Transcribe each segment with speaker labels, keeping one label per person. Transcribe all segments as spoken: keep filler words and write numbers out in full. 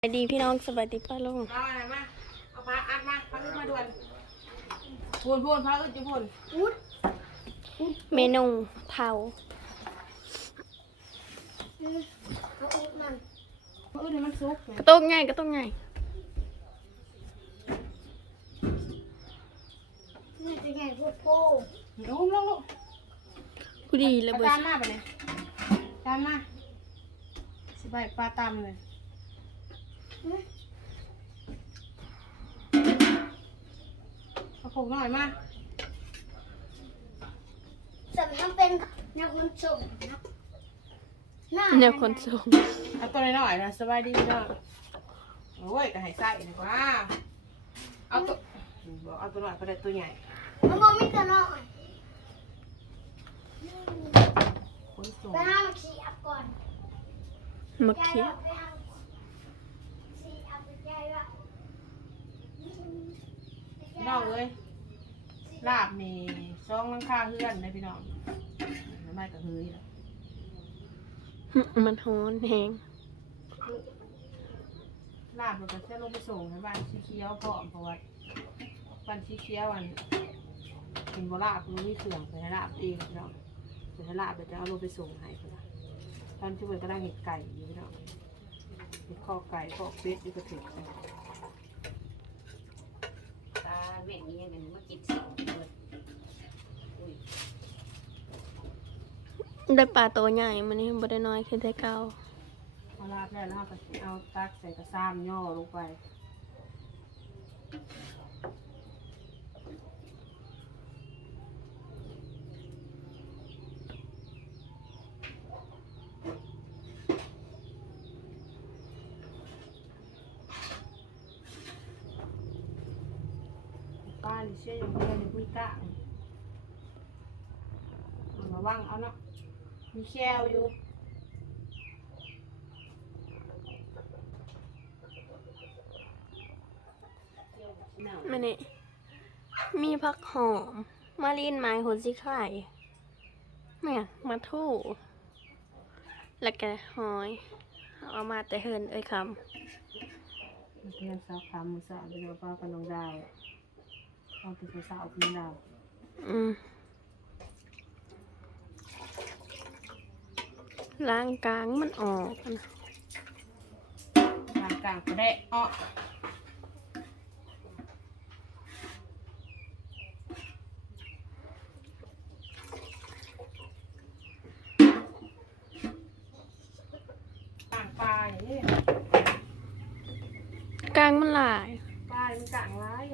Speaker 1: สวัสดีพี่น้องสวัสดีป้าลุง
Speaker 2: เอาอะไรมาเอาพาอัดมาพาอึดมาด่วนพูนพูนพาอึดอยู่พูนอุด
Speaker 1: เมนูเผา
Speaker 2: เอาอึดมันเอาอึดให้มันสุก
Speaker 1: กระต้งง่ายกระต้งง่าย
Speaker 3: นี่จะใหญ่พวกโพ
Speaker 2: ลงลงลง
Speaker 1: กูดีเลยเบอร์
Speaker 2: จานหน้าไปเลยจานหน้าสบายปลาตำเลยเอาผงหน่อยมา
Speaker 3: สำคัญเป็นนักขนส่งนะหน้า
Speaker 1: เนี่ยคนส่ง
Speaker 2: เอาตัวน้อยๆนะสบายดีพี่น้องโอ้ยก็ให้ใส่ดีกว่าเอาตัวบอกเอาตัวน้อยก็ได้ตัวใหญ่
Speaker 3: มันบอกไม่กันหน่อย
Speaker 2: คนส่ง
Speaker 3: ไปห้ามาขี่อัพก่อน
Speaker 1: มะ
Speaker 3: ยาย
Speaker 1: เขือ
Speaker 3: ว่าไปห้าขี่อัพยายว่า
Speaker 2: พี่น้องเอ้ยลาบนี่ซองลังคาเฮือนเลยพี่น้องไม่กระเฮือยแล้ว
Speaker 1: มันฮ้อนแหง
Speaker 2: ลาบเราก็จะลงไปส่งในบ้านชีเคี้ยวพร้อมเพราะว่าบ้านชีเคี้ยวอันกินบ่ลาบมันมีเครื่องไปให้ลาบเองพี่น้องไปให้ลาบเดี๋ยวจะเอาลงไปส่งให้พี่น้องตอนที่เพิ่นก็ได้เห็ดไก่อยู่พี่น้องเห็ดข้อไก่ข้อเป็ดอยู่ก็ถึง
Speaker 4: ตาเว้นนี้ยังไงมากินสองเลยอุ้ย
Speaker 1: ได้ปลาตัวใหญ่มันนี่บ่ได้น้อยขึ้นแต่เก่า
Speaker 2: เอาลาบแล้วแล้วก็เอาตักใส่กระซ้ำย่อลงไปป้าลิเชี่ยอย่างเดียวนี่มีกะเอามาว่างเอาเนาะมีแควอยู่
Speaker 1: มันนี่มีผักหอมมาลีนไม้หัวสิไข่แม่มาทู่แล้วก็หอยเอามาแต่เฮินเอ้ยค
Speaker 2: เพื่อนสาวคำมือสาวเป็นป้ากับน้องดาวเอาติดสาวกับน้องดาว
Speaker 1: ำอืมล้างกลางมันออกนะ
Speaker 2: กลางกลางก็ได้อ้อต่างปลาอย่างนี้
Speaker 1: กลางมันหลาย
Speaker 2: ปลามันกลางร้ายอยู่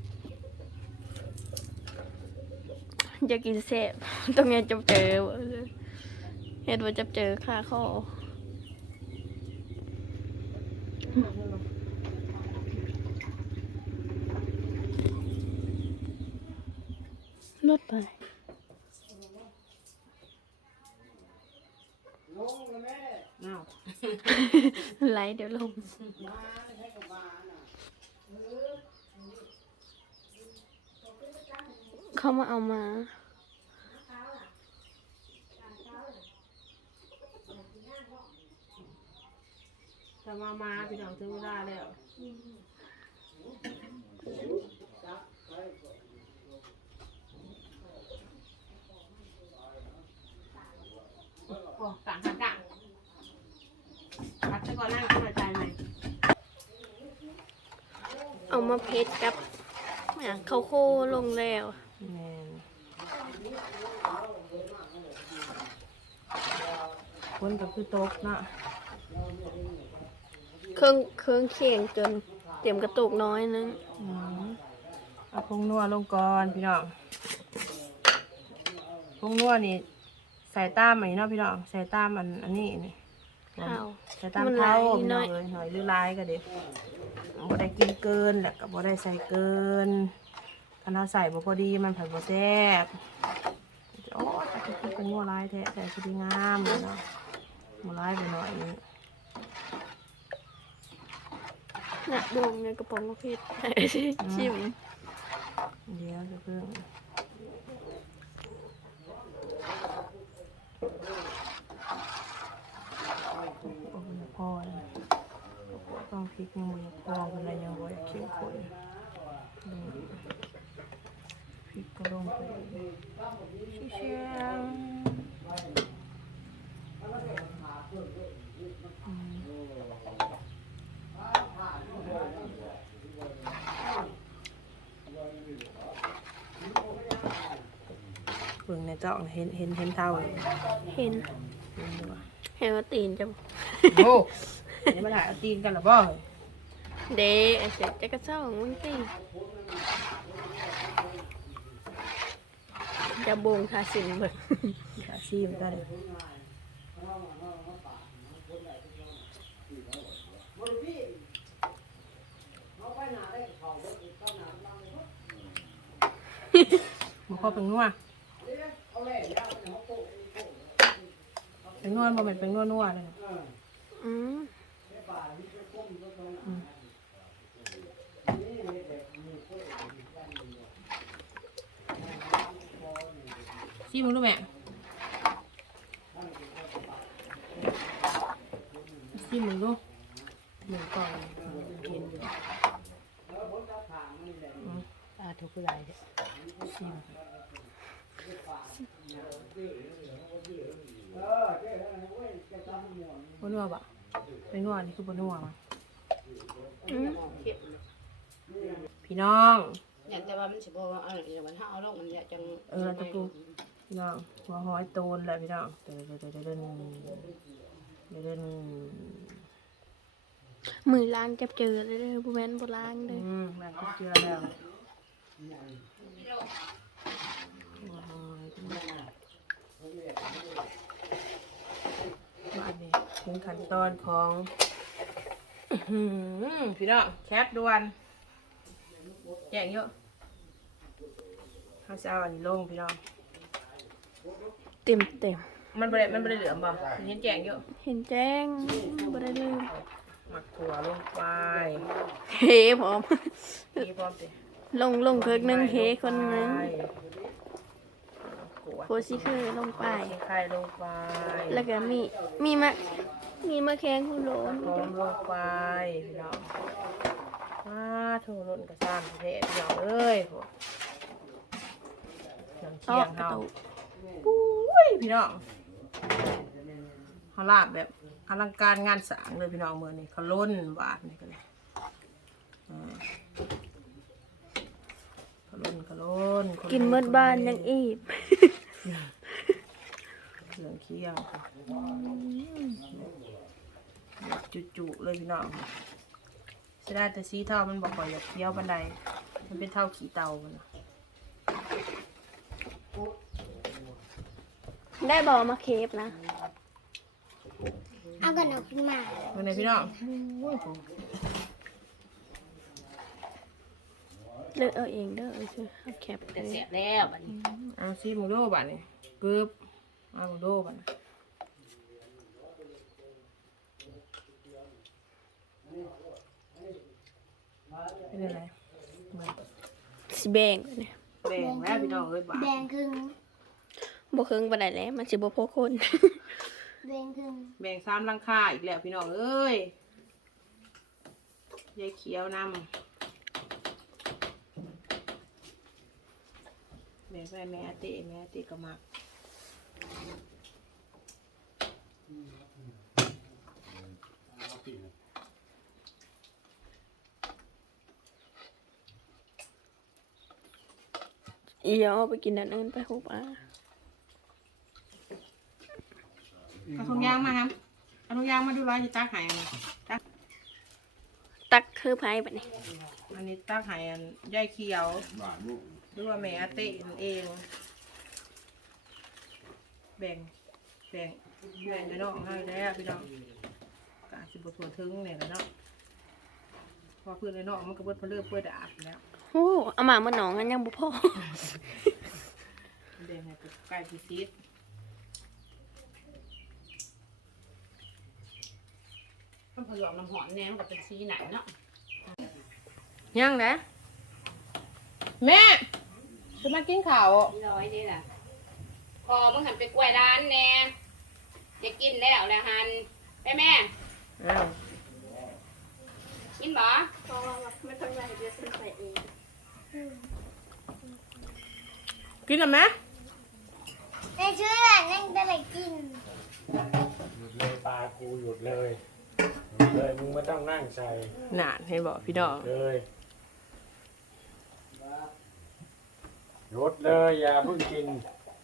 Speaker 1: อยากกินเสพ ตรงนี้จะเจอเห็ดว่าจะเจอค่าข้อลดไป
Speaker 2: อ้าว
Speaker 1: ไหลเดี๋ยวลง เขามาเอามา
Speaker 2: จะมามาพี่น้องถึงเวลาแล้วโอ้กลางกลางกลางพัดซะก่อนนั่งขึ้นมาใจใหม่
Speaker 1: เอามาเพชรกับอ่ะเขาโค่ลงแล้ว
Speaker 2: แมนคนก็คือตกเนาะ
Speaker 1: เครื่องเครื่องเคียงจนเตรียมกระตุกน้อยนึง
Speaker 2: อืมเอาพงนัวลงก่อนพี่น้องพงนัวนี่ใส่ตามอันนี้เนาะพี่น้องใส่ตามอันอันนี้นี่
Speaker 1: ข้าว
Speaker 2: ใส่ตาม
Speaker 1: มันห
Speaker 2: เท้า
Speaker 1: ลาย
Speaker 2: พี่
Speaker 1: น้
Speaker 2: น้อ
Speaker 1: อง ย
Speaker 2: เลยหน่อยหรือลายก็เด็กบ่ได้กินเกินแหละก็บ่ได้ใส่เกินถ้าเราใส่บ่พอดีมันผัดบ่แซ่บโอ้ยจะกินเป็นงัวลายแท้ใส่พอดีงามเลยเนาะงัวลายไปหน่อยนึง
Speaker 1: น่ะดวงในกระป๋องเพชร ชิม
Speaker 2: เดี๋ยวจะเพิ่งโอ้ยพอเลยต้องพริกมือพองอะไรยังบ่อยเข้มข้นพริกก็ลงไปเชียงเบิ่งในเจ้าเห็นเห็นเห็นเท่าเลย
Speaker 1: เห็น
Speaker 2: เห็นดูว่า
Speaker 1: เห็นว่าตีนจะ
Speaker 2: โอ้เดี๋ยวมาถ่ายเอาตีนกันหรอบ่
Speaker 1: เดไอ้เสร็จจะกระเซ้าของมึงตีจะบงทาสินเบิด
Speaker 2: ขาซีมกันเลยมันก็เป็นนัวเป็นนวลบ่แม่นเป็นนัวนัวเลยนะ
Speaker 1: อืม
Speaker 2: ซีมึงรู้ไหมซีมึงรู้หนึ่งก่อนกินอืม
Speaker 4: อ่าทุกผู้ใหญ่
Speaker 2: ซีมบนัวปะเป็นนัวนี่คือบนัวมั้ง
Speaker 1: อืม
Speaker 4: เข้ม
Speaker 2: พี่น้อง
Speaker 4: อย่างแต่ว่ามันสิบ่เอาอย่างวันถ้าเอาลงมันจะจัง
Speaker 2: เออตะกูพี่น้องหัวหอยโตนแหละพี่น้องเดินเดินเดินเดินเดิน
Speaker 1: มือล้างจับเจอเลยเด้อบุแมนโบล้างเด้อ
Speaker 2: อืมมันก็เจือแล้วหัวหอยบ้านนี้ถึงขั้นตอนของอื้อหือพี่น้องแคทด่วนแจงเยอะเขาจะเอาอันนี้ลงพี่น้อง
Speaker 1: เต็มเต็ม
Speaker 2: มันบริมันบริเหลือมบ่เห็นแจงเยอะ
Speaker 1: เห็นแจ้งบ่ได้ลืม
Speaker 2: หมักถั่วลงไป
Speaker 1: เฮ้พร้อม
Speaker 2: นี่พร้อมสิ
Speaker 1: ลงลงเคิกหนึงเฮคนหนึง
Speaker 2: ขัว
Speaker 1: โคซิเคยลงไป
Speaker 2: ไข่ลงไป
Speaker 1: แล้วก็มีมีมะมีมะแขงหูโหลน
Speaker 2: หอมลงไปพี่น้องว้าถั่วล้นกระซ่านเทศพี่น้องเอ้ยพวกน้ำเชี
Speaker 1: ตอย ก
Speaker 2: ง
Speaker 1: กระ
Speaker 2: เฮา
Speaker 1: ตุก
Speaker 2: ปุ้ยพี่น้องเขาลาบแบบอลังการงานสร้างเลยพี่น้องเมื่อนี้เขาล้นหวานนี่ก็เลยอ่าเขาล้นเขาล้นเขาล้
Speaker 1: กินเมื่อบ้านยังอีบ
Speaker 2: เครื่องเคียงค่ะจุๆเลยพี่น้องเสียดายแต่สีเท่ามันบอกว่าอยากเคี้ยวบันไดมันเป็นเท่าขี้เตามันน่ะ
Speaker 1: ได้บอกมาเคฟนะ
Speaker 3: เอากันเอาขึ้นมา
Speaker 2: เมื่อไหร่พี่น้องโอ้ยโห
Speaker 1: เลือกเอาเองเด้อเอาชื่อเอาแคปเล
Speaker 4: แต่
Speaker 1: ย
Speaker 4: เสียแล้วบัดนี้
Speaker 2: เอาซีหมูโดบัดนี่กึบเอาหมูโดบัดนี่เป็นอะไรมา
Speaker 1: สิแบ่งเนี่ย
Speaker 2: แบ่งแล้วพี่น้องเอ้ยบาท
Speaker 3: แดงครึ่ง
Speaker 1: บ่ครึ่งบ่ได้แล้วมันสิบ่พอคน
Speaker 3: แดงครึ่ง
Speaker 2: แบ่งซ้ำรังคาอีกแล้วพี่น้องเอ้ยยายเขียวนำแบ่งไปแม่อาติแม่อาติก็มัก
Speaker 1: อีเดี๋ยวเอาไปกินอันอื่นไปหุบอ่ะ
Speaker 2: เอาถุงยางมาครับเอาถุงยางมาดูร้อยจะตักใหายอันนี้ตัก
Speaker 1: ตักคือไผบัดนี้
Speaker 2: อันนี้ตักใหายอันยายเขียวหรือว่าแม่อาตินั่นเอง แบ่งแบ่งแบ่งให้น้องให้แล้วพี่น้องกะสิบถั่วถึงเนี่ยแหละเนาะพอเพื่อนในน้องมันก็เบิดเพลือเพื่อดาบแล้ว
Speaker 1: โอ้เอามาเมื่อหนองกันยังบ่พอ
Speaker 2: แบ่งให้ไก่พิซิต
Speaker 4: มันผยอมน้ำหอมแนมกับเป็นสีไหนเนาะ
Speaker 2: ยังนะแม่จะมากินข้าว
Speaker 4: ร้อยนี่แหละพอมึงหันไปกล้วยร้านแน่จะกินแล้วแหละหันไปแม่
Speaker 2: อ้าว
Speaker 4: กินบ่
Speaker 1: เพราะว่าไม่ต้องใส่เดี๋ยวซื้อใส่เอง
Speaker 2: กินหรือไหม
Speaker 3: ในชื่อนั่งได้เลยกิน
Speaker 5: หยุดเลยปลากูหยุดเลยหยุดเลยมึงไม่ต้องนั่งใส่
Speaker 2: น่ะเห็นบอกพี่น้อง
Speaker 5: เลยหยุดเลยอย่าเพิ่งกิน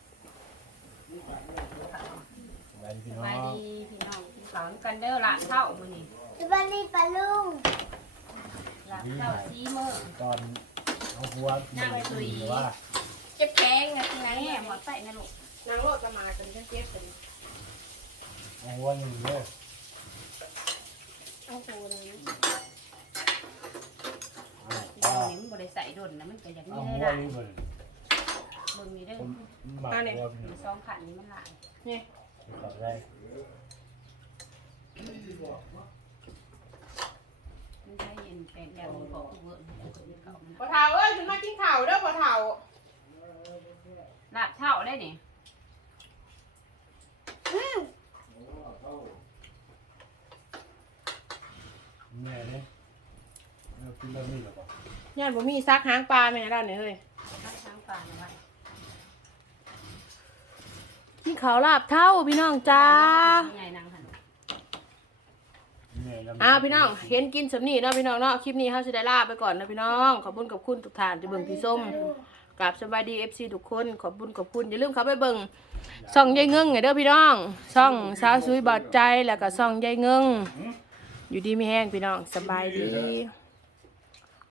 Speaker 5: อะไรพี่
Speaker 4: ส
Speaker 5: น้อบ
Speaker 4: าย
Speaker 5: ง
Speaker 4: ดีพี่น้องกินข้าวด้วยกันเด้อหลานเท่ามื้อนี้
Speaker 3: สวัสดีปลาลุง
Speaker 4: หลานเท่าซีมื้อ
Speaker 5: ตอนเอาหัว
Speaker 4: นั่งไปตุย
Speaker 5: หรือว่า
Speaker 1: เจ็บแข้งนะที่ไหน
Speaker 4: แม่หมอใส่นะลูก
Speaker 2: นางโลดจะมากันเจ็บๆกัน
Speaker 5: เอาหัวหนึ่งเลย
Speaker 1: โอ้โหเลย
Speaker 5: เอา
Speaker 4: พี่น้องนี่มันบ่ได้ใส่ดนนะมันก็อย่าง
Speaker 5: เอา
Speaker 4: นี้
Speaker 5: หั
Speaker 4: เล
Speaker 5: วย
Speaker 4: ล่ะ
Speaker 5: นี่เลย
Speaker 4: เบิ่งนี่เด้อ
Speaker 5: ผมหมักหัวพี่
Speaker 4: มีสองขันนี้มันหลาย
Speaker 2: นี่
Speaker 5: ขอบได้
Speaker 4: มันใช้เย็นแปลงยามีบอกเวิร์ดเขามัน
Speaker 2: ปลาเทาเอ้ยถึงมากินข้าวเด้อปลาเทา
Speaker 4: ลาบเท่าได้นี่
Speaker 5: แม่เนี่ยเรากินแล้วนี่หรอเปล่า
Speaker 2: ย่านบ่มีซักหางปลาแม่ด้านนี่เฮ้ย
Speaker 4: ทั้งช้างป่านะไว้
Speaker 2: กินข้าวลาบเท่าพี่น้องจ้า
Speaker 4: ใหญ่นางหัน
Speaker 5: แม่แล้ว
Speaker 2: อ้าวพี่น้องเห็นกินสำนีเนาะพี่น้องเนาะคลิปนี้เฮาสิได้ลาไปก่อนนะพี่น้องขอบคุณกับคุณทุกท่านที่เบิ่งที่ส้มกราบสบายดี เอฟ ซี ทุกคนขอบคุณขอบคุณอย่าลืมเข้าไปเบิ่งช่องยายเงิงให้เด้อพี่น้องช่องสาวซุยบอดใจแล้วก็ช่องยายเงิงอยู่ดีมีแห้งพี่น้องสบายดี